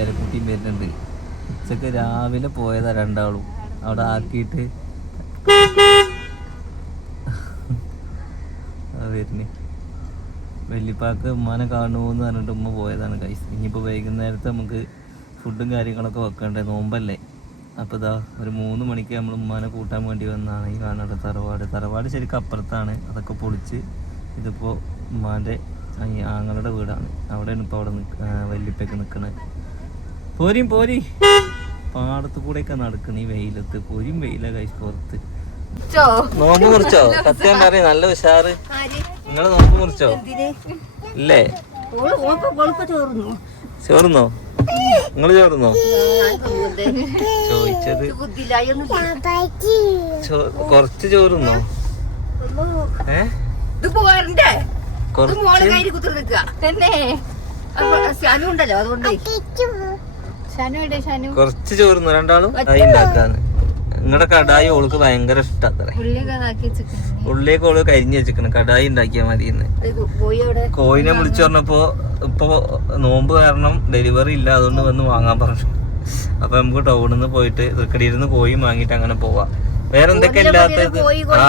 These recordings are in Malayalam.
പേരക്കുട്ടിയും വരുന്നുണ്ട്. ഉച്ചക്ക് രാവിലെ പോയതാ രണ്ടാളും അവിടെ ആക്കിയിട്ട് വരുന്നേ. വെല്ലിപ്പാക്ക് ഉമ്മാനെ കാണുമെന്ന് പറഞ്ഞിട്ട് ഉമ്മ പോയതാണ് ഗൈസ്. ഇനിയിപ്പോൾ വൈകുന്നേരത്തെ നമുക്ക് ഫുഡും കാര്യങ്ങളൊക്കെ വെക്കണ്ടേ, നോമ്പല്ലേ. അപ്പോൾ ഇതാ ഒരു 3 മണിക്ക് നമ്മൾ ഉമ്മാനെ കൂട്ടാൻ വേണ്ടി വന്നതാണ് ഈ കാണുന്നത് തറവാട് ശരിക്കും അപ്പുറത്താണ്. അതൊക്കെ പൊളിച്ച് ഇതിപ്പോൾ ഉമ്മാൻ്റെ ആങ്ങളുടെ വീടാണ്. അവിടെയാണ് ഇപ്പോൾ അവിടെ വല്യപ്പൊക്കെ നിൽക്കണത്. പോരി പാടത്ത് കൂടെയൊക്കെ നടക്കണ ഈ വെയിലത്ത്. പൊരിയും വെയില കഴിച്ച് പുറത്ത്. നോമ്പ് മുറിച്ചോ? സത്യം പറയും, നല്ല ഉഷാറ്. നിങ്ങള് നോമ്പ് മുറിച്ചോ? ഇല്ലേ? ചോറുന്നോ? നിങ്ങള് ചോറുന്നോ? ചോദിച്ചത് കൊറച്ച് ചോറുന്നോ? കൊറച്ച് ചോറുന്നോ രണ്ടാളും? കടായി ഉണ്ടാക്കാന്ന്. നിങ്ങളുടെ കടായി ഓൾക്ക് ഭയങ്കര ഇഷ്ടത്രേ. ഉള്ളിലേക്ക് ഓള് കരിഞ്ഞ് വെച്ചിക്കണം, കടായി ഉണ്ടാക്കിയാ മതിയെന്ന്. കോഴിനെ വിളിച്ചു പറഞ്ഞപ്പോ ഇപ്പൊ നോമ്പ് കാരണം ഡെലിവറി ഇല്ല, അതുകൊണ്ട് വന്ന് വാങ്ങാൻ പറഞ്ഞു. അപ്പൊ നമുക്ക് ടൗണിൽ നിന്ന് പോയിട്ട് തൃക്കടിയിരുന്ന് കോഴി വാങ്ങിട്ട് അങ്ങനെ പോവാം. വേറെ എന്തൊക്കെ ഇല്ലാത്തത്? ആ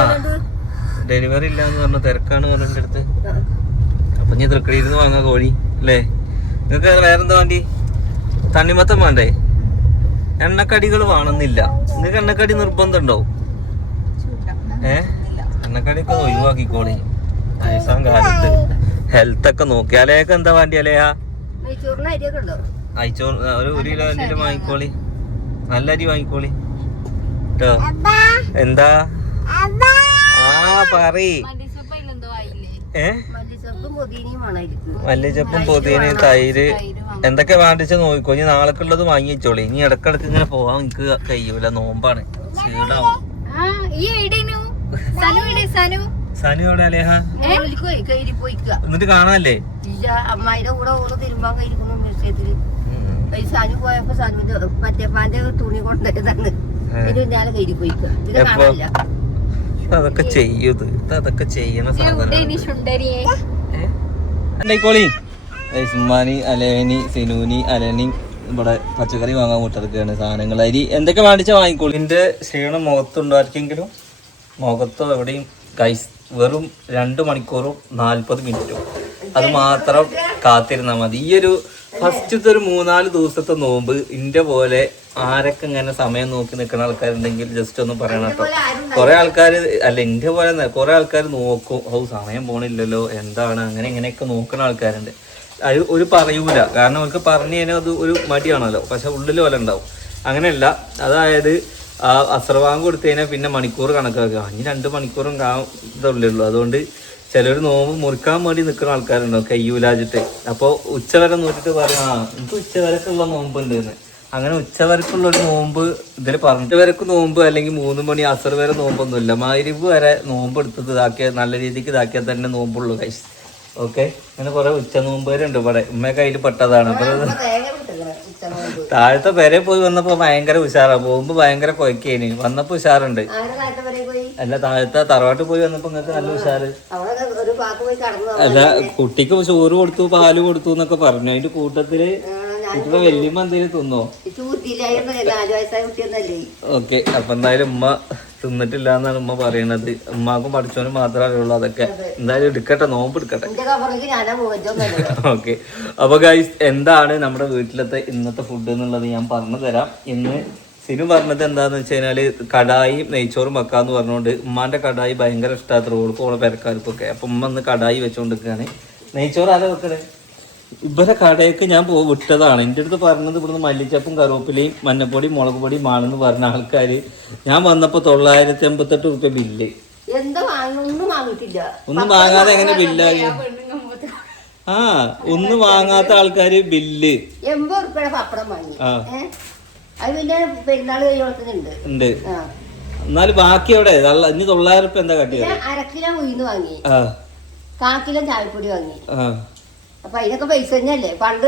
ഡെലിവറി ഇല്ല എന്ന് പറഞ്ഞ തിരക്കാണ് പറഞ്ഞ അടുത്ത്. അപ്പൊ ഞാൻ തൃക്കടിയിരുന്ന് വാങ്ങാം കോഴി അല്ലേ. നിങ്ങൾക്ക് വേറെന്താ വേണ്ടി? തണ്ണിമത്തം വേണ്ടേ? എണ്ണക്കടികൾ വേണമെന്നില്ല. നിങ്ങൾക്ക് എണ്ണക്കടി നിർബന്ധം ഉണ്ടോ? എണ്ണക്കടിയൊക്കെ ഒഴിവാക്കിക്കോളി. വയസ്സാം കാലത്ത് ഹെൽത്ത് ഒക്കെ നോക്കിയാലേക്ക് എന്താ വേണ്ടി അല്ലയാ? അയച്ചോറ് ഒരു കിലോ അരി വാങ്ങിക്കോളി, നല്ല അരി വാങ്ങിക്കോളി കേട്ടോ. എന്താ പറയ്. മല്ലിച്ചപ്പും പുതിനയും തൈര് എന്തൊക്കെ വേണ്ടിച്ച നോക്കിക്കോ. ഇനി നാളേക്കുള്ളത് വാങ്ങി വെച്ചോളി. ഇനി ഇടക്കിടക്ക് ഇങ്ങനെ പോവാൻ എനിക്ക് കഴിയൂല, നോമ്പാണ്, ക്ഷീണാവും. സനു എവിടെ അലേഹ? എന്നിട്ട് കാണാല്ലേ? അമ്മായിന്റെ കൂടെ ഓള് തിരുമ്പാൻ കഴിക്കുന്നു നിശ്ചയത്തില്. സനു പോയപ്പോ സനുവിന്റെ മറ്റേപ്പാന്റെ തുണി കൊണ്ടുവരുന്നതാണ്. ഞാനെ കയറി പോയിക്ക. ഇത് കാണാനില്ല. അതൊക്കെ ചെയ്യൂത്, അതൊക്കെ ചെയ്യണ സാധനം. ഉമ്മാനി അലേനി സിനൂനി അലനി ഇവിടെ പച്ചക്കറി വാങ്ങാൻ വിട്ടെടുക്കുകയാണ് സാധനങ്ങൾ. അരി എന്തൊക്കെ മേടിച്ചാൽ വാങ്ങിക്കോളൂ. ഇതിന്റെ ക്ഷീണം മുഖത്തുണ്ടോ ആർക്കെങ്കിലും? മുഖത്തോ എവിടെയും ഗൈസ് വെറും 2 മണിക്കൂറും 40 മിനിറ്റും അത് മാത്രം കാത്തിരുന്നാൽ മതി. ഈ ഒരു ഫസ്റ്റത്തെ ഒരു 3-4 ദിവസത്തെ നോമ്പ് ഇന്റെ പോലെ ആരൊക്കെ ഇങ്ങനെ സമയം നോക്കി നിൽക്കുന്ന ആൾക്കാരുണ്ടെങ്കിൽ ജസ്റ്റ് ഒന്ന് പറയണം കേട്ടോ. കുറെ ആൾക്കാർ അല്ല ഇന്റെ പോലെ കുറെ ആൾക്കാർ നോക്കും, സമയം പോണില്ലല്ലോ എന്താണ് അങ്ങനെ ഇങ്ങനെയൊക്കെ നോക്കുന്ന ആൾക്കാരുണ്ട്. അത് ഒരു പറയൂല, കാരണം അവർക്ക് പറഞ്ഞു കഴിഞ്ഞാൽ അത് ഒരു മടിയാണല്ലോ, പക്ഷെ ഉള്ളിൽ പോലെ ഉണ്ടാവും. അങ്ങനെയല്ല, അതായത് ആ അസ്രവാങ്ക് കൊടുത്തു കഴിഞ്ഞാൽ പിന്നെ മണിക്കൂർ കണക്കാക്കുക. ഇനി 2 മണിക്കൂറും ഇതുള്ളൂ. അതുകൊണ്ട് ചിലർ നോമ്പ് മുറിക്കാൻ വേണ്ടി നിൽക്കുന്ന ആൾക്കാരുണ്ടാവും കയ്യൂലാച്ചിട്ട്. അപ്പോൾ ഉച്ചവരെ നോക്കിയിട്ട് പറയാം എനിക്ക് ഉച്ചവരക്കുള്ള നോമ്പുണ്ട് എന്ന്. അങ്ങനെ ഉച്ചവരക്കുള്ള ഒരു നോമ്പ് ഇതിൽ പറഞ്ഞിട്ട് വരക്ക് നോമ്പ് അല്ലെങ്കിൽ 3 മണി അസർ വരെ നോമ്പൊന്നുമില്ല. മഗ്‌രിബ് വരെ നോമ്പ് എടുത്തത് ഇതാക്കിയ നല്ല രീതിക്ക് ഇതാക്കിയാൽ തന്നെ നോമ്പുള്ളൂ കൈസ്. ഓക്കെ, അങ്ങനെ കുറെ ഉച്ച നോമ്പ് വരെ ഉണ്ട് ഇവിടെ. ഉമ്മയൊക്കെ അതിൽ പെട്ടതാണ്. അപ്പൊ താഴത്തെ പെരെ പോയി വന്നപ്പോ ഭയങ്കര ഉഷാറാ. പോകുമ്പോ ഭയങ്കര കൊയ്ക്കേന്, വന്നപ്പോ ഉഷാറുണ്ട്. അല്ല താഴത്തെ തറവാട്ട് പോയി വന്നപ്പോ നിങ്ങൾക്ക് നല്ല ഉഷാറ്. അല്ല കുട്ടിക്ക് ചോറ് കൊടുത്തു പാല് കൊടുത്തു എന്നൊക്കെ പറഞ്ഞു. അതിന്റെ കൂട്ടത്തില് ഇപ്പൊ വല്യമ്മ എന്തേലും തിന്നോ? ഓക്കെ, അപ്പൊ എന്തായാലും ഉമ്മ തിന്നിട്ടില്ല എന്നാണ് ഉമ്മ പറയണത്. ഉമ്മാക്കും പഠിച്ചോനും മാത്രമേ അറിയുള്ളൂ. അതൊക്കെ എന്തായാലും എടുക്കട്ടെ, നോമ്പ് എടുക്കട്ടെ. ഓക്കെ, അപ്പൊ ഗൈസ് എന്താണ് നമ്മുടെ വീട്ടിലത്തെ ഇന്നത്തെ ഫുഡ് എന്നുള്ളത് ഞാൻ പറഞ്ഞു തരാം. ഇന്ന് സിനു പറഞ്ഞത് എന്താന്ന് വെച്ച് കഴിഞ്ഞാല് കടായി നെയ്ച്ചോറും വെക്കാന്ന് പറഞ്ഞുകൊണ്ട് ഉമ്മാന്റെ കടായി ഭയങ്കര ഇഷ്ടമാത്ര ഓൾക്കോളെ പെരക്കാർക്കൊക്കെ. അപ്പൊ ഉമ്മ ഇന്ന് കടായി വെച്ചോണ്ടിരിക്കുകയാണ്. നെയ്ച്ചോറ് ആരാ വെക്കണേ? ഇവരെ കടയൊക്കെ ഞാൻ വിട്ടതാണ്. എൻ്റെ അടുത്ത് പറഞ്ഞത് ഇവിടുന്ന് മല്ലിച്ചപ്പും കറുവപ്പിലയും മഞ്ഞപ്പൊടി മുളക് പൊടിയും ആണെന്ന് പറഞ്ഞ ആൾക്കാര്. ഞാൻ വന്നപ്പോ 988 റുപ്യ ബില്ല്. ഒന്നും വാങ്ങാതെ എങ്ങനെ ബില്ലായി? ഒന്നും വാങ്ങാത്ത ആൾക്കാര് ബില്ല് 80 റുപ്യയുടെ പപ്പടം വാങ്ങി. അത് പിന്നെ പെരുന്നാൾ ഉണ്ട്. എന്നാലും ബാക്കി എവിടെ? ഇനി 900 റുപ്യ എന്താ കട്ടിയത്? 1/2 കിലോ ഉഴുന്ന് വാങ്ങി, 1/4 കിലോ ചായപ്പൊടി വാങ്ങി. അപ്പൊ അതിനൊക്കെ പൈസ തന്നെയല്ലേ. പണ്ട്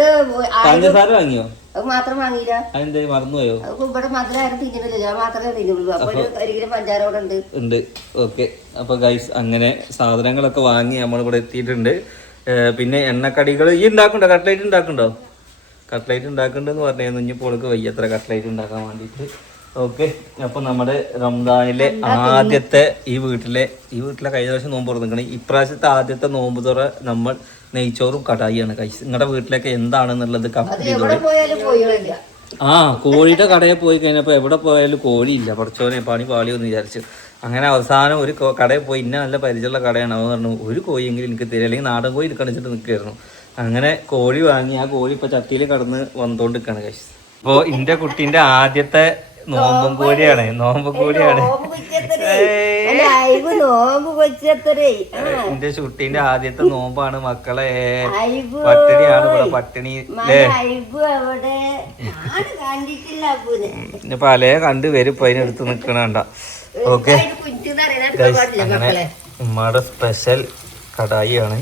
പഞ്ചസാര വാങ്ങിയോ? അത് മാത്രം വാങ്ങിയില്ല. അതെന്തേ മറന്നുപോയോ? അത് ഇവിടെ മധുരം തിന്നുന്നില്ല, ഞാൻ മാത്രമേ തിന്നുള്ളൂ. അപ്പൊ 1 കിലോ പഞ്ചാര അവിടെ ഉണ്ട്. ഓക്കെ, അപ്പൊ ഗൈസ് അങ്ങനെ സാധനങ്ങളൊക്കെ വാങ്ങി നമ്മളിവിടെ എത്തിയിട്ടുണ്ട്. പിന്നെ എണ്ണക്കടികൾ ഈ ഉണ്ടാക്കണ്ടോ? കട്ട്ലേറ്റ് ഉണ്ടാക്കണ്ടോ? കട്ട്ലൈറ്റ് ഉണ്ടാക്കുന്നുണ്ടെന്ന് പറഞ്ഞു. ഇനിയിപ്പോൾ ഓൾക്ക് വയ്യത്ര കട്ട്ലൈറ്റ് ഉണ്ടാക്കാൻ വേണ്ടിയിട്ട്. ഓക്കെ, അപ്പോൾ നമ്മുടെ റംസാനിലെ ആദ്യത്തെ ഈ വീട്ടിലെ കഴിഞ്ഞ പ്രാവശ്യം നോമ്പ് തുറന്നിരിക്കണം. ഇപ്രാവശ്യത്തെ ആദ്യത്തെ നോമ്പ് തുറ നമ്മൾ നെയ്ച്ചോറും കടായിയാണ് കഴിച്ചത്. നിങ്ങളുടെ വീട്ടിലൊക്കെ എന്താണെന്നുള്ളത് കമന്റ് ചെയ്തോളൂ. ആ, കോഴിയുടെ കടയിൽ പോയി കഴിഞ്ഞപ്പോൾ എവിടെ പോയാലും കോഴിയില്ല. പഠിച്ചോനെ പണി പാളിയെന്ന് വിചാരിച്ചു. അങ്ങനെ അവസാനം ഒരു കടയിൽ പോയി, ഇന്ന നല്ല പരിചയമുള്ള കടയാണ്. അവൻ പറഞ്ഞു ഒരു കോഴിയെങ്കിലും എനിക്ക് തരും, അല്ലെങ്കിൽ നാടൻ കോഴി എടുക്കണിച്ചിട്ട് നിൽക്കുകയായിരുന്നു. അങ്ങനെ കോഴി വാങ്ങി. ആ കോഴി ഇപ്പോൾ ചട്ടിയിൽ കടന്ന് വന്നുകൊണ്ട് നിൽക്കുകയാണ് കഴിച്ചത്. അപ്പോൾ എൻ്റെ കുട്ടീൻ്റെ ആദ്യത്തെ നോമ്പും കൂടിയാണ്. എന്റെ കുട്ടീന്റെ ആദ്യത്തെ നോമ്പാണ് മക്കളെ. പട്ടിണിയാണ് ഇവിടെ, പട്ടിണി പല കണ്ട് വരും ഇപ്പൊ അതിനെടുത്ത് നിക്കണണ്ട. ഓക്കെ, അങ്ങനെ ഉമ്മയുടെ സ്പെഷ്യൽ കടായിയാണ്.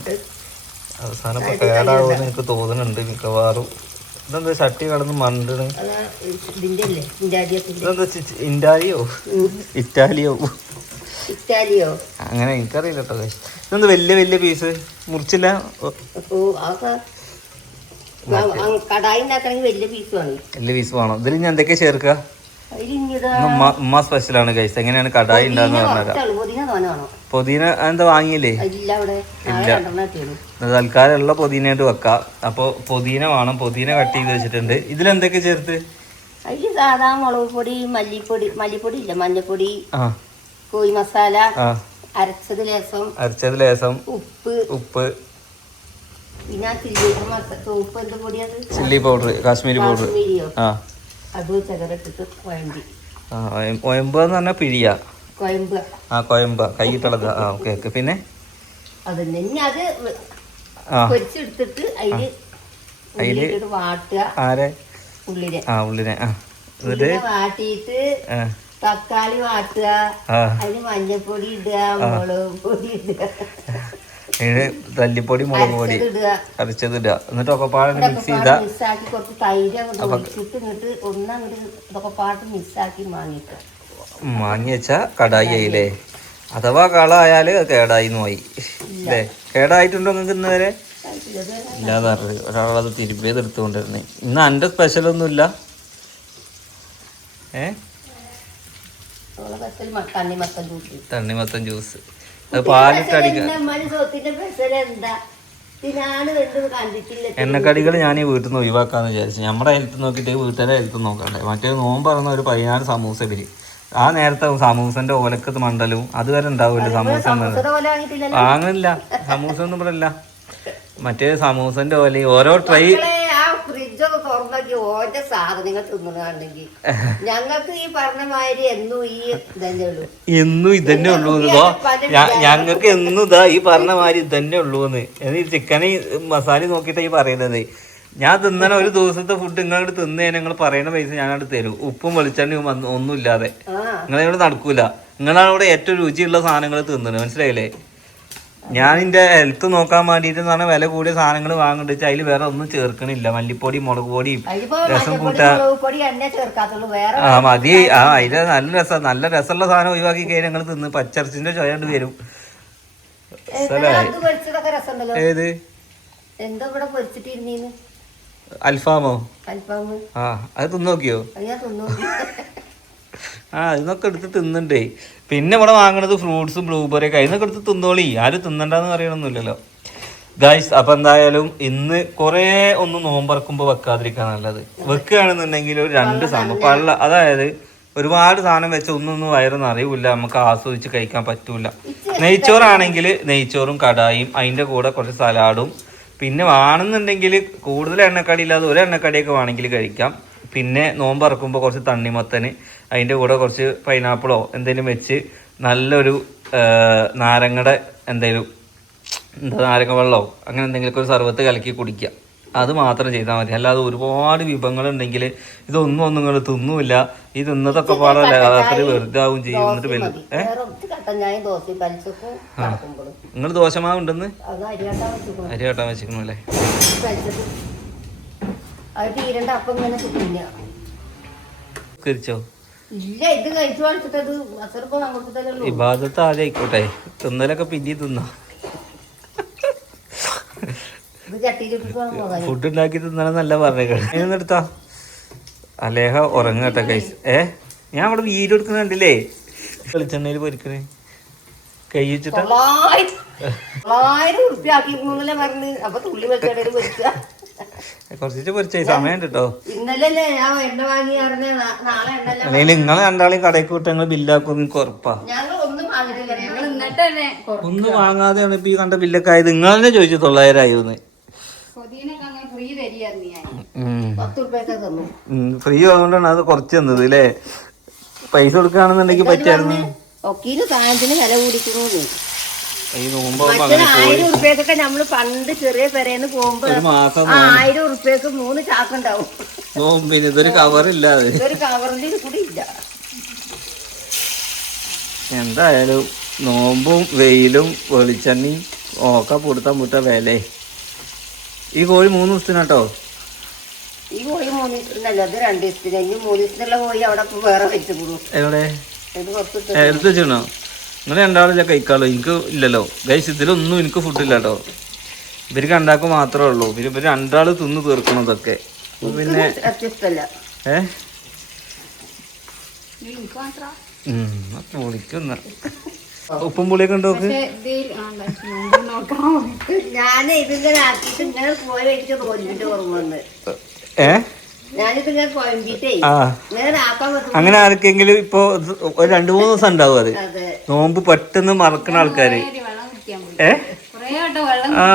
അവസാനം ഇപ്പൊ കേടാവുമെന്ന് എനിക്ക് തോന്നുന്നുണ്ട് മിക്കവാറും. ഇതെന്താ ചട്ടി കടന്ന് മണ്ടണ്? ഇതെന്താ ഇറ്റാലിയോ അങ്ങനെ എനിക്കറിയില്ല കേട്ടോ. ഇതെന്താ വലിയ വലിയ പീസ് മുറിച്ചില്ല? വലിയ പീസ് വേണം. ഇതിൽ ഞാൻ എന്തൊക്കെയാ ചേർക്കുക? ഉമ്മ സ്പെഷ്യലാണ് ഗൈസ്. എങ്ങനെയാണ് കടായി ഉണ്ടാകുന്ന പറഞ്ഞുതരാം. പുതിന എന്താ വാങ്ങിയില്ലേ? ഇല്ല, തൽക്കാലം ഉള്ള പുതിനയായിട്ട് വെക്കാം. അപ്പോൾ പുതിന വേണം. പുതിന കട്ട് ചെയ്ത് വെച്ചിട്ടുണ്ട്. ഇതിലെന്തൊക്കെ ചേർത്ത്? സാധാ മുളക് പൊടി, മല്ലിപ്പൊടി ഇല്ല, മഞ്ഞപ്പൊടി, കോഴി മസാല, അരച്ചത് ലേസം, ഉപ്പ്, പിന്നെ ചില്ലി പൗഡർ, കാശ്മീരി പൗഡർ. അത് ചകരട്ടിട്ട് കുഴമ്പി. കൊയമ്പ് എന്ന് പറഞ്ഞാൽ പിഴിയ. കൊയമ്പ് കൈയിട്ടുള്ളത്. Okay okay. പിന്നെ അത് പൊരിച്ചെടുത്തിട്ട് അതില് വാട്ടുക. ആരെ? ഉള്ളിനെ. ഉള്ളിനെ വാട്ടിയിട്ട് തക്കാളി വാട്ടുക. അതിന് മഞ്ഞപ്പൊടി ഇടുക, മുളക് പൊടി ഇടുക, തല്ലിപ്പൊടി, മുളക് പൊടി അരച്ചത് ഇടുക. എന്നിട്ട് ഒക്കെ പാടെ മിക്സ് ചെയ്താ മിക്സാക്കി കുറച്ച് തൈര് ഒഴിച്ചിട്ട് ഇങ്ങോട്ട് ഒന്നങ്ങോട്ട് ഇതൊക്കെ പാട്ട് മിക്സാക്കി മാങ്ങി വെച്ചാ കടായി ആയില്ലേ? അഥവാ കളായാല് കേടായിന്ന് പോയി അല്ലേ? കേടായിട്ടുണ്ടോ നിങ്ങൾക്ക് ഇന്ന് വരെ? ഇല്ലാതെ അറിയാം. ഒരാളത് തിരുമ്പിയത് എടുത്തുകൊണ്ടിരുന്നേ. ഇന്ന് എൻ്റെ സ്പെഷ്യലൊന്നുമില്ല. തണ്ണിമത്തൻ ജ്യൂസ്, അത് പാലിട്ട് അടിക്കുക. എണ്ണക്കടികൾ ഞാൻ ഈ വീട്ടിൽ നിന്ന് ഒഴിവാക്കാന്ന് വിചാരിച്ചു. നമ്മുടെ ഹെൽത്ത് നോക്കിയിട്ട് വീട്ടുകാരെ ഹെൽത്ത് നോക്കണ്ടേ. മറ്റേ നോമ്പ് പറഞ്ഞ ഒരു 14 സമൂസ വരും. ആ നേരത്തെ സമൂസന്റെ ഓലക്കത്ത് മണ്ടലും അതുവരെ ഉണ്ടാവില്ല. സമൂസ വാങ്ങണില്ല, സമൂസ ഒന്നും ഇവിടെ ഇല്ല. മറ്റേ സമൂസന്റെ ഓല ഓരോ ട്രൈ ഫ്രിഡ്ജൊക്കെ തുറന്നാക്കി ഓരോ സാധനങ്ങൾ തിന്നുകയാണെങ്കിൽ ഞങ്ങൾക്ക് ഈ പറഞ്ഞ മാതിരി എന്നും ഇതന്നെ ഉള്ളൂ. ഞങ്ങൾക്ക് എന്നും ഇതാ ഈ പറഞ്ഞ മാതിരി ഇതന്നെ ഉള്ളൂന്ന്. ചിക്കന് മസാല നോക്കിയിട്ടാ ഈ പറയുന്നത്. ഞാൻ തിന്നണ ഒരു ദിവസത്തെ ഫുഡ് നിങ്ങളോട് തിന്നേ നിങ്ങൾ പറയുന്ന പൈസ ഞാനവിടെ തരും. ഉപ്പും വെളിച്ചെണ്ണയും ഒന്നും ഇല്ലാതെ നിങ്ങളിവിടെ നടക്കൂല. നിങ്ങളാണ് ഇവിടെ ഏറ്റവും രുചിയുള്ള സാധനങ്ങൾ തിന്നുന്നത്, മനസ്സിലായില്ലേ? ഞാൻ എൻ്റെ ഹെൽത്ത് നോക്കാൻ വേണ്ടിയിട്ട് വില കൂടിയ സാധനങ്ങൾ വാങ്ങിട്ട് അതിൽ വേറെ ഒന്നും ചേർക്കണില്ല. മല്ലിപ്പൊടി, മുളക് പൊടിയും രസം കൂട്ടാ മതി. അതില് നല്ല രസമുള്ള സാധനം ഒഴിവാക്കി കഴിഞ്ഞാൽ ഞങ്ങൾ തിന്ന് പച്ചറച്ചിന്റെ ചോയണ്ട് വരും. ഏത് അൽഫാമോ? അത് തിന്നോക്കിയോ? അതിന്നൊക്കെ എടുത്ത് തിന്നണ്ടേ. പിന്നെ ഇവിടെ വാങ്ങണത് ഫ്രൂട്ട്സും ബ്ലൂബെറി ഒക്കെ. അതിന്നൊക്കെ എടുത്ത് തിന്നോളി. ആരും തിന്നണ്ടെന്ന് പറയണമെന്നില്ലല്ലോ ഗൈസ്. അപ്പം എന്തായാലും ഇന്ന് കുറേ ഒന്ന് നോമ്പറക്കുമ്പോൾ വെക്കാതിരിക്കാൻ നല്ലത്. വെക്കുകയാണെന്നുണ്ടെങ്കിൽ ഒരു 2 സമയം അതായത് ഒരുപാട് സാധനം വെച്ച് ഒന്നൊന്നും വയറൊന്നും അറിയില്ല, നമുക്ക് ആസ്വദിച്ച് കഴിക്കാൻ പറ്റൂല. നെയ്ച്ചോറാണെങ്കിൽ നെയ്ച്ചോറും കടായും അതിൻ്റെ കൂടെ കുറച്ച് സലാഡും, പിന്നെ വേണമെന്നുണ്ടെങ്കിൽ കൂടുതൽ എണ്ണക്കടി ഇല്ലാതെ ഒരു എണ്ണക്കടിയൊക്കെ വേണമെങ്കിൽ കഴിക്കാം. പിന്നെ നോമ്പറക്കുമ്പോൾ കുറച്ച് തണ്ണിമത്തന് അതിൻ്റെ കൂടെ കുറച്ച് പൈനാപ്പിളോ എന്തെങ്കിലും വെച്ച് നല്ലൊരു നാരങ്ങയുടെ നാരങ്ങ വെള്ളമോ അങ്ങനെ എന്തെങ്കിലുമൊക്കെ ഒരു സർവത്ത് കലക്കി കുടിക്കുക. അത് മാത്രം ചെയ്താൽ മതി. അല്ലാതെ ഒരുപാട് വിഭവങ്ങളുണ്ടെങ്കിൽ ഇതൊന്നും നിങ്ങൾ തിന്നൂല്ല. ഈ തിന്നതൊക്കെ പാടല്ല രാത്രി വെറുതെ ആവും ചെയ്യും. എന്നിട്ട് നിങ്ങൾ ദോശമാവ് ഉണ്ടെന്ന് അരി കട്ടാൻ വെച്ചിരിക്കണല്ലേ? ഇബാദത്ത് ആദ്യം ആയിക്കോട്ടെ, തിന്നലൊക്കെ പിന്നെ തിന്നാ. ഇത് ചട്ടിയിലിട്ടിട്ട് വേണം പോകാൻ. ഫുഡ് ഉണ്ടാക്കി തിന്നണം നല്ല പറഞ്ഞേക്കാം. എടുത്താ അലേഹ ഉറങ്ങട്ടെ കൈസ്. ഞാൻ അവിടെ വീട് എടുക്കുന്നുണ്ടല്ലേ വെളിച്ചെണ്ണയിൽ പൊരിക്കണേ കൈ വെച്ചിട്ട് 900 ഉറുപ്പ്യ ആക്കിയിരുന്നല്ലേ പറഞ്ഞ്. അപ്പൊ തുള്ളി വെളിച്ചെണ്ണയിൽ പൊരിക്കുക. കുറച്ചിട്ട് പൊരിച്ചേ സമയം കേട്ടോ. ഇന്നലെ ഞാൻ എണ്ണ വാങ്ങി അറിഞ്ഞ നാളെ എണ്ണല്ല. അല്ലെങ്കിൽ നിങ്ങൾ രണ്ടാളെയും കടയ്ക്ക് വിട്ട് ഞങ്ങൾ ബില്ലാക്കും നിങ്ങൾക്ക് ഉറപ്പാ. ഞങ്ങൾ ഒന്നും വാങ്ങിയിട്ടില്ല. ഞങ്ങൾ എന്നിട്ട് തന്നെ ഒന്നും വാങ്ങാതെയാണ് ഇപ്പൊ ഈ കണ്ട ബില്ലൊക്കെ ആയത്. നിങ്ങൾ തന്നെ ചോദിച്ചു 900 ആയിന്ന്. കൊതിനൊക്കെ അങ്ങനെ ഫ്രീ തരികയായിരുന്നു ഞാൻ. 10 ഉറുപ്പ്യൊക്കെ തന്നു. ഫ്രീ ആയതുകൊണ്ടാണ് അത് കുറച്ച് തന്നത് അല്ലേ. പൈസ കൊടുക്കുകയാണെന്നുണ്ടെങ്കിൽ പറ്റായിരുന്നു. ഒക്കീന് സാധനത്തിന് വില കൂടിക്കുന്നു. ഈ നോമ്പ് 1000 ഉറുപ്പ്യൊക്കെ നമ്മള് പണ്ട് ചെറിയ പെരേന്ന് പോകുമ്പോ ഒരു മാസം 1000 ഉറുപ്പ്യക്ക് 3 ചാക്കുണ്ടാവും. നോമ്പിന് ഇതൊരു കവറില്ല. അത് ഇതൊരു കവറിൽ കൂടി ഇല്ല. എന്തായാലും നോമ്പും വെയിലും വെളിച്ചെണ്ണയും ഒക്കെ പൊടുത്താൻ മുട്ട വില. ഈ കോഴി 3 ദിവസത്തിനാട്ടോ. ഈ കോഴി 3 ദിവസത്തിനല്ല, അത് 2 ദിവസത്തിന്. ഇനി 3 ദിവസത്തിനുള്ള കോഴി അവിടെ വേറെ വെച്ചു കൂടും. എവിടെ ഇത് പുറത്ത് എടുത്ത് വെച്ചിരുന്നോ? നിങ്ങൾ രണ്ടാളും കഴിക്കാമല്ലോ. എനിക്ക് ഇല്ലല്ലോ ഗൈസ്. ഇതിലൊന്നും എനിക്ക് ഫുഡില്ല കേട്ടോ. ഇവർക്ക് രണ്ടാൾക്ക് മാത്രമേ ഉള്ളൂ. പിന്നെ ഇവർ രണ്ടാൾ തിന്ന് തീർക്കണം ഇതൊക്കെ. പിന്നെ ഇഷ്ടല്ല. പൊളിക്കുന്ന ഉപ്പും പുളിയൊക്കെ ഉണ്ടോ? ഞാൻ ഇതിങ്ങനെ ആക്കിയിട്ട് ഇങ്ങനെ പോയി വെച്ച് തോന്നിട്ട് ഓർമ്മ. ഞാനിതിങ്ങനെ കുഴമ്പിട്ടേ ഇങ്ങനെ ആക്കാൻ പറ്റും. അങ്ങനെ ആർക്കെങ്കിലും ഇപ്പൊ ഒരു 2-3 ദിവസം ഉണ്ടാവും അത്. നോമ്പ് പെട്ടെന്ന് മറക്കുന്ന ആൾക്കാര്. ആ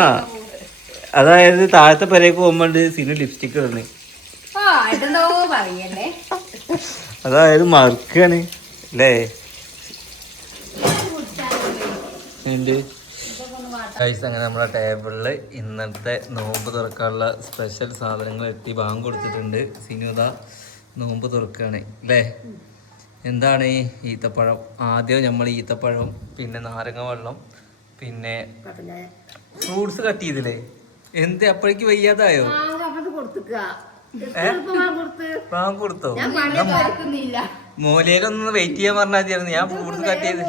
അതായത് താഴത്തെ പെരേക്ക് പോകുമ്പോണ്ട് സിനു ലിപ്സ്റ്റിക് ഇടണേ. അതായത് മറക്കാണ് അല്ലേ. അങ്ങനെ നമ്മളെ ടേബിളില് ഇന്നത്തെ നോമ്പ് തുറക്കാനുള്ള സ്പെഷ്യൽ സാധനങ്ങൾ എത്തി ബാങ്ക് കൊടുത്തിട്ടുണ്ട്. സിനുദ നോമ്പ് തുറക്കുകയാണ് അല്ലേ. എന്താണ് ഈ ഈത്തപ്പഴം? ആദ്യം നമ്മൾ ഈത്തപ്പഴം, പിന്നെ നാരങ്ങ വെള്ളം, പിന്നെ ഫ്രൂട്ട്സ് കട്ട് ചെയ്തില്ലേ. എന്ത് അപ്പോഴേക്ക് വയ്യാതായോ? ബാങ്ക് കൊടുത്തോ? മോലേലൊന്ന് വെയിറ്റ് ചെയ്യാൻ പറഞ്ഞാൽ മതിയായിരുന്നു. ഞാൻ ഫ്രൂട്ട്സ് കട്ട് ചെയ്ത്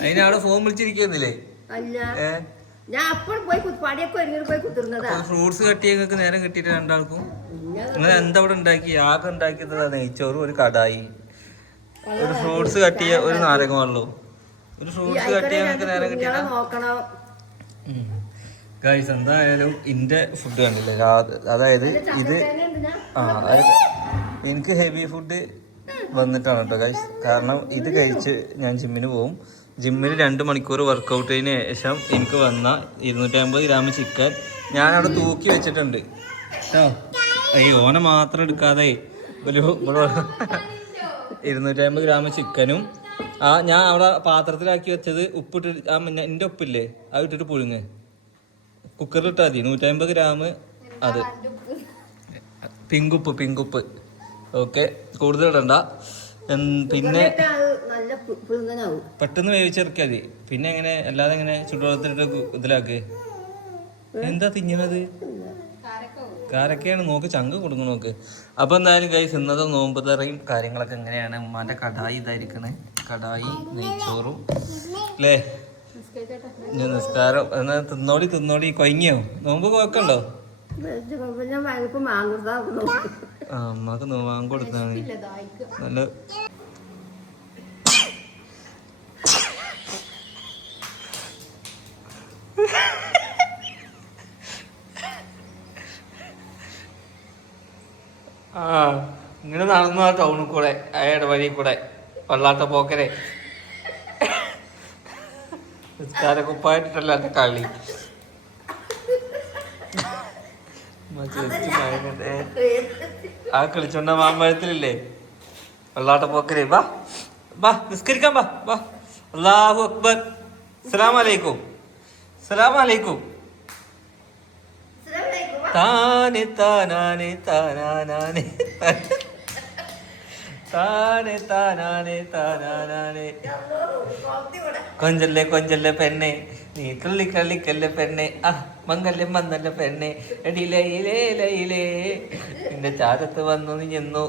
അതിനവിടെ ഫോൺ വിളിച്ചിരിക്കുന്നില്ലേ. ഫ്രൂട്ട്സ് കട്ട് ചെയ്യാൻ നേരം കിട്ടിയിട്ട് രണ്ടാൾക്കും. നിങ്ങൾ എന്താ ഇവിടെ ഉണ്ടാക്കി? ആകെ ഉണ്ടാക്കിയത് നെയ്ച്ചോറും ഒരു കടായി, ഒരു ഫ്രൂട്ട്സ് കട്ട് ചെയ്യാൻ ഒരു നാരങ്ങ വെള്ളവും. ഒരു ഫ്രൂട്ട്സ് കട്ട് ചെയ്യാൻ നേരം കിട്ടിയില്ല ഗൈസ്. എന്തായാലും ഇന്റെ ഫുഡ് കണ്ടില്ലേ. അതായത് ഇത് എനിക്ക് ഹെവി ഫുഡ് വന്നിട്ടാണ് കേട്ടോ ഗൈസ്. കാരണം ഇത് കഴിച്ച് ഞാൻ ജിമ്മിന് പോകും. ജിമ്മിൽ 2 മണിക്കൂർ വർക്കൗട്ടിന് ശേഷം എനിക്ക് വന്ന 250 ഗ്രാം ചിക്കൻ ഞാനവിടെ തൂക്കി വെച്ചിട്ടുണ്ട് കേട്ടോ. ഈ ഓനെ മാത്രം എടുക്കാതെ ഒരു 250 ഗ്രാം ചിക്കനും ഞാൻ അവിടെ പാത്രത്തിലാക്കി വെച്ചത് ഉപ്പിട്ട് എൻ്റെ ഉപ്പില്ലേ അത് ഇട്ടിട്ട് പുഴുങ്ങ് കുക്കറിൽ ഇട്ടാൽ മതി. 150 ഗ്രാം അത് പിങ്കുപ്പ്. ഓക്കെ, കൂടുതൽ ഇടണ്ട. പിന്നെ പെട്ടെന്ന് വേവിച്ചിറക്കിയാൽ മതി. പിന്നെ എങ്ങനെ അല്ലാതെ എങ്ങനെ ചുടുവെള്ളത്തിലിട്ട് ഇതിലാക്ക്. എന്താ തിന്നണത്? കാരൊക്കെയാണ്. നോക്ക് ചങ്ക് കൊടുക്കണം നോക്ക്. അപ്പൊ എന്തായാലും ഗൈസ് ഇന്നത്തെ നോമ്പ് തറയും കാര്യങ്ങളൊക്കെ എങ്ങനെയാണ്. ഉമ്മാന്റെ കടായി ഇതായിരിക്കണേ. കടായി നെയ്ച്ചോറും അല്ലേ. നിസ്കാരം എന്നാ തിന്നോടി കൊയങ്ങിയോ? നോമ്പ് കുഴക്കണ്ടോ? അമ്മക്ക് വാങ്ങി കൊടുത്താണ് നല്ല. ഇങ്ങനെ നടന്നു ആ ടൗണിൽ കൂടെ, ആ ഇടവഴി കൂടെ, വെള്ളാട്ട പോക്കരെ നിസ്കാരക്കുപ്പായിട്ടിട്ടല്ല എന്റെ കളി. ആ കളിച്ചോണ്ട മാമ്പഴത്തിലില്ലേ വെള്ളാട്ട പോക്കരെ. വാ നിസ്കരിക്കാൻ വാ. അല്ലാഹു അക്ബർ. അസ്സലാമു അലൈക്കും. താനെ താനാനെ താനാനാനെ താനെ താനാനെ താനാനാനെ. കൊഞ്ചല്ലേ പെണ്ണെ നീ കളിക്കല്ലേ പെണ്ണെ. മംഗല്യം വന്നല്ല പെണ്ണെ. എടിയിലേ നിന്റെ ചാരത്ത് വന്നു നീ ചെന്നു.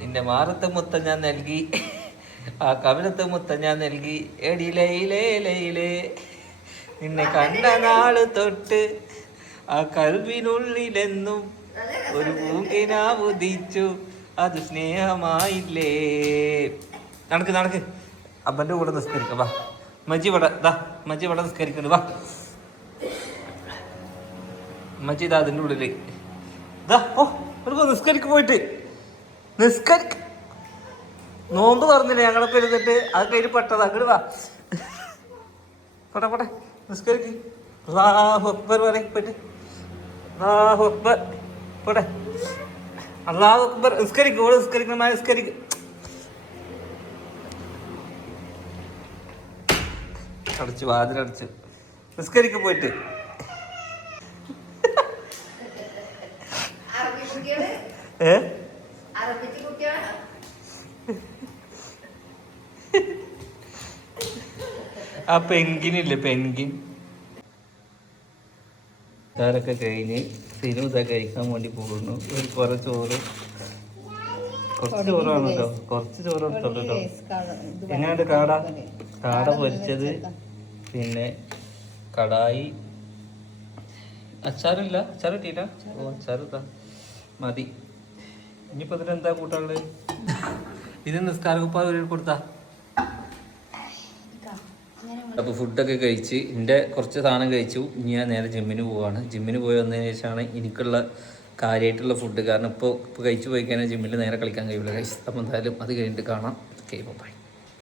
നിന്റെ മാറത്ത് മുത്തം ഞാൻ നൽകി, ആ കവിളത്ത് മുത്തം ഞാൻ നൽകി. എടിയിലേ നിന്നെ കണ്ട നാള് തൊട്ട് ആ കൽവിനുള്ളിലെന്നും ഒരു പൂങ്കിനാ ഉദിച്ചു അത് സ്നേഹമായില്ലേ. നടക്ക് നടക്ക്, അപ്പൻ്റെ കൂടെ നിസ്കരിക്കാം വാ. മജി ഇവിടെ നിസ്കരിക്കുന്നു വാ. മജി ഇതാ അതിൻ്റെ ഉള്ളില് നിസ്കരിക്ക് പോയിട്ട് നിസ്കരിക്ക. നോമ്പ് തുറന്നില്ലേ ഞങ്ങളൊക്കെ ഇരുന്നിട്ട് അത് കയ്യിൽ പെട്ടത്. അങ്ങോട്ട് വാ, പോട്ടെ നിസ്കരിക്ക്. അല്ലാഹു അക്ബർ പറയും പോയിട്ട്. അല്ലാഹു അക്ബർ പോട്ടെ. അല്ലാഹു അക്ബർ നിസ്കരിക്കും. ഓള് നിസ്കരിക്കണം, നിസ്കരിക്കും. അടച്ചു, വാതിലടച്ചു. നിസ്കരിക്കും പോയിട്ട്. ആ പെൻഗിനില്ലേ, പെൻഗിൻ. ഇതാരൊക്കെ കഴിഞ്ഞ് സിനു ഇതാ കഴിക്കാൻ വേണ്ടി പോകുന്നു. ഒരു കുറേ ചോറ്, കുറച്ച് ചോറാണ് കേട്ടോ, കുറച്ച് ചോറ് എടുത്തോളൂ കേട്ടോ. എങ്ങനെയുണ്ട് കാട പൊരിച്ചത്, പിന്നെ കടായി, അച്ചാറില്ല, അച്ചാർ കിട്ടിയില്ല. ഓ അച്ചാറിട്ടാ മതി. ഇനിയിപ്പോൾ ഇതിനെന്താ കൂട്ടാനുള്ളത്? ഇത് നിസ്കാരക്കുപ്പാ കൊടുത്താ. അപ്പോൾ ഫുഡൊക്കെ കഴിച്ച് എൻ്റെ കുറച്ച് സാധനം കഴിച്ചു. ഇനി ഞാൻ നേരെ ജിമ്മിന് പോവാണ്. ജിമ്മിന് പോയി വന്നതിന് ശേഷമാണ് എനിക്കുള്ള കാര്യമായിട്ടുള്ള ഫുഡ്. കാരണം ഇപ്പോൾ കഴിച്ചു പോയി കഴിഞ്ഞാൽ ജിമ്മിൽ നേരെ കളിക്കാൻ കഴിയില്ല. അപ്പോൾ എന്തായാലും അത് കഴിഞ്ഞിട്ട് കാണാം. Okay bye.